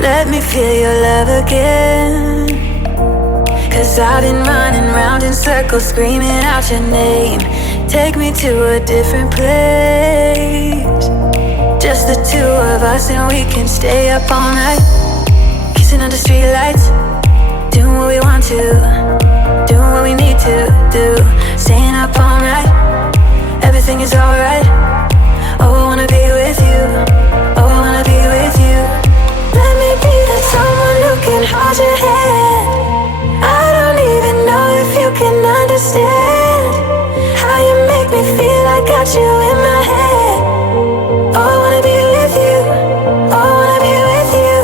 Let me feel your love again. 'Cause I've been running round in circles, screaming out your name. Take me to a different place. Just the two of us and we can stay up all night, kissing under streetlights, doing what we want to, doing what we need to do. Staying up all night, everything is alright. Oh, I wanna be with you. Oh, I wanna be with you. Let me be that someone who can hold your hand. I don't even know if you can understand how you make me feel. I got you in my head. Oh, I wanna be with you. Oh, I wanna be with you.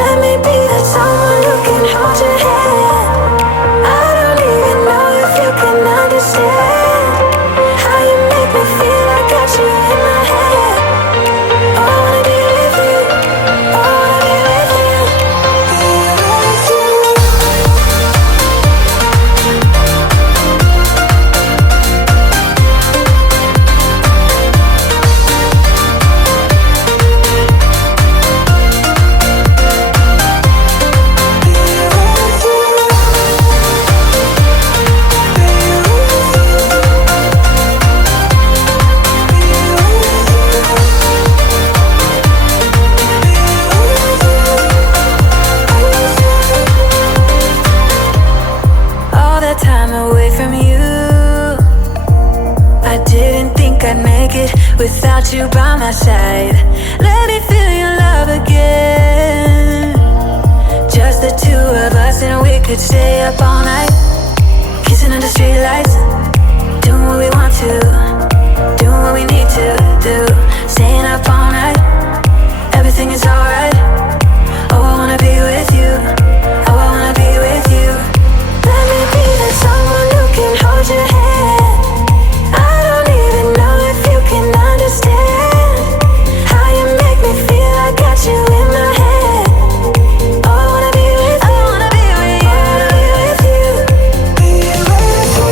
Let me be that someone who can hold your hand. I don't even know if you can understand how you make me feel. I got you in my head. Oh, I wanna be with you. Oh, I wanna be with you. All that time away from you, I didn't think I'd make it without you by my side. Let me feel your love love again. Just the two of us and we could stay up all night, kissing under streetlights, doing what we want to, doing what we need to do, staying up all night, everything is alright. Oh, I wanna be with you, oh, I wanna be with you. Let me be the someone who can hold your hand. I don't even know if you can understand how you make me feel. I got you in my head. Oh, I wanna be with you, I wanna be with you, I wanna be with you, be with you,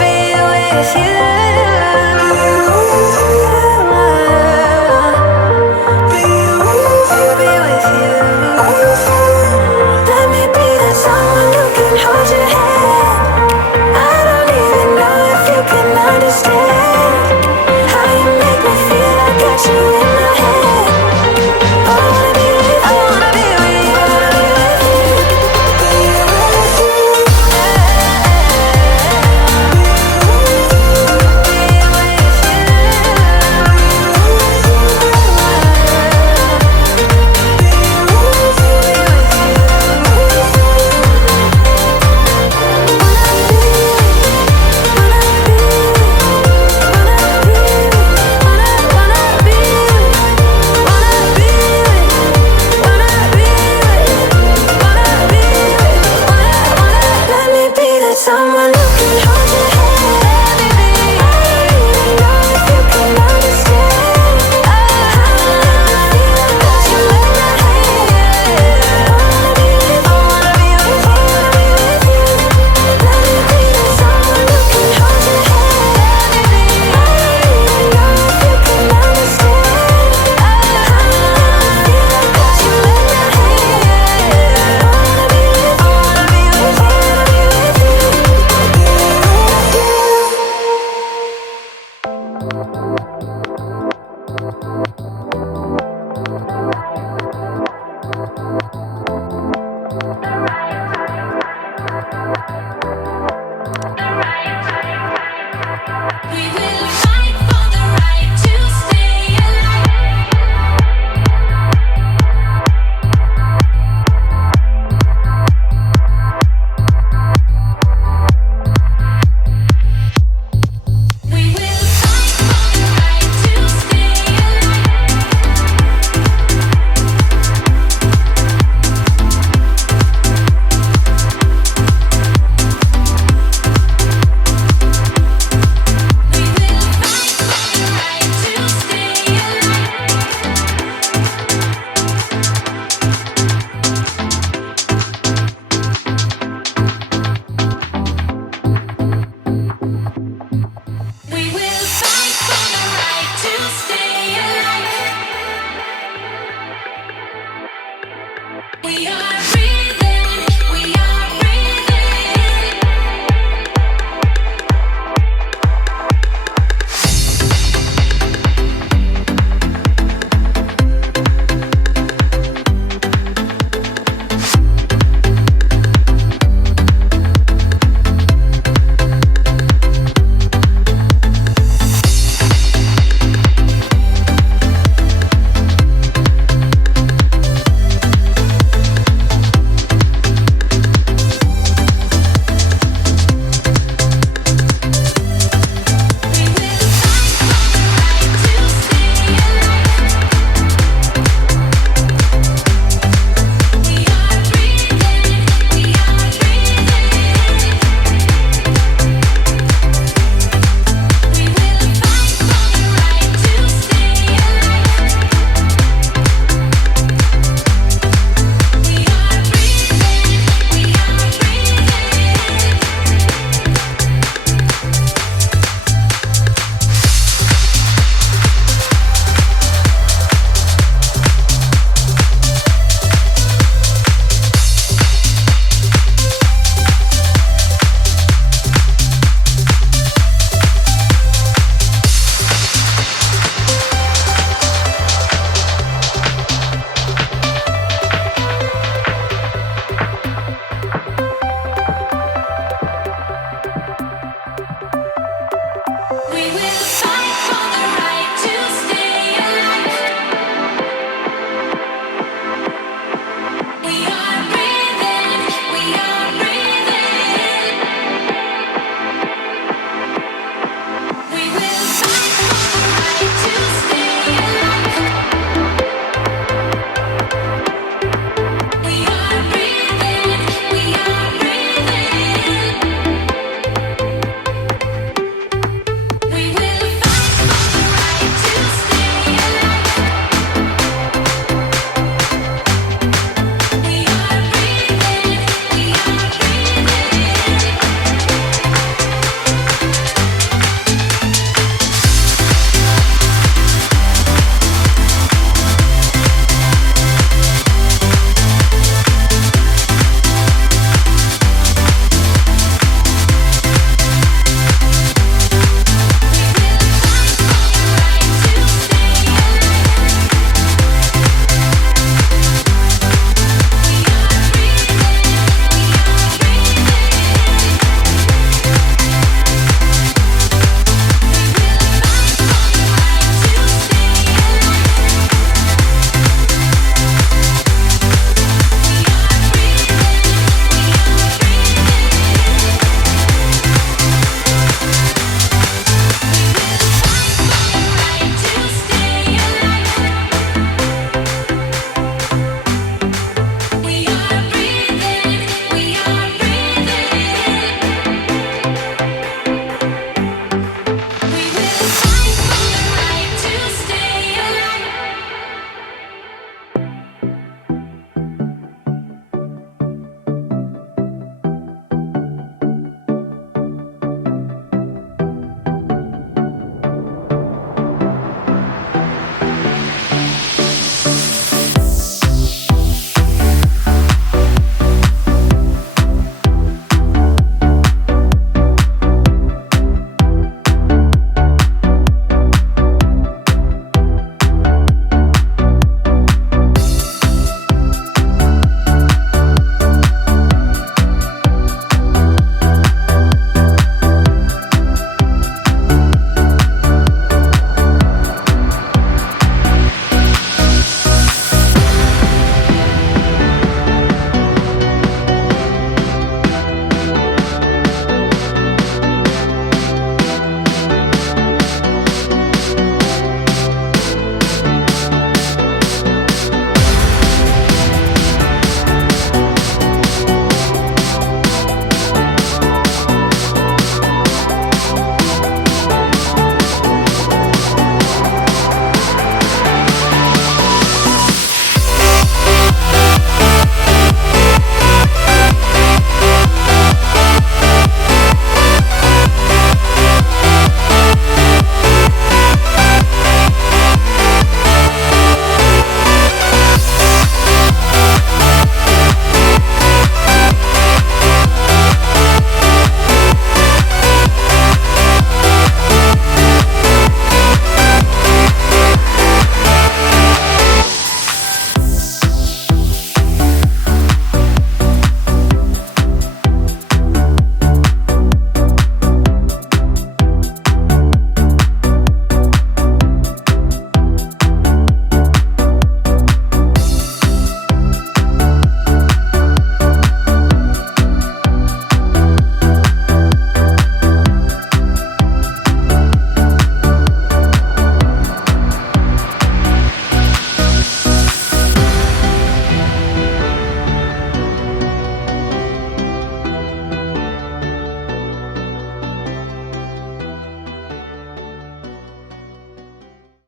be with you, be with you. We are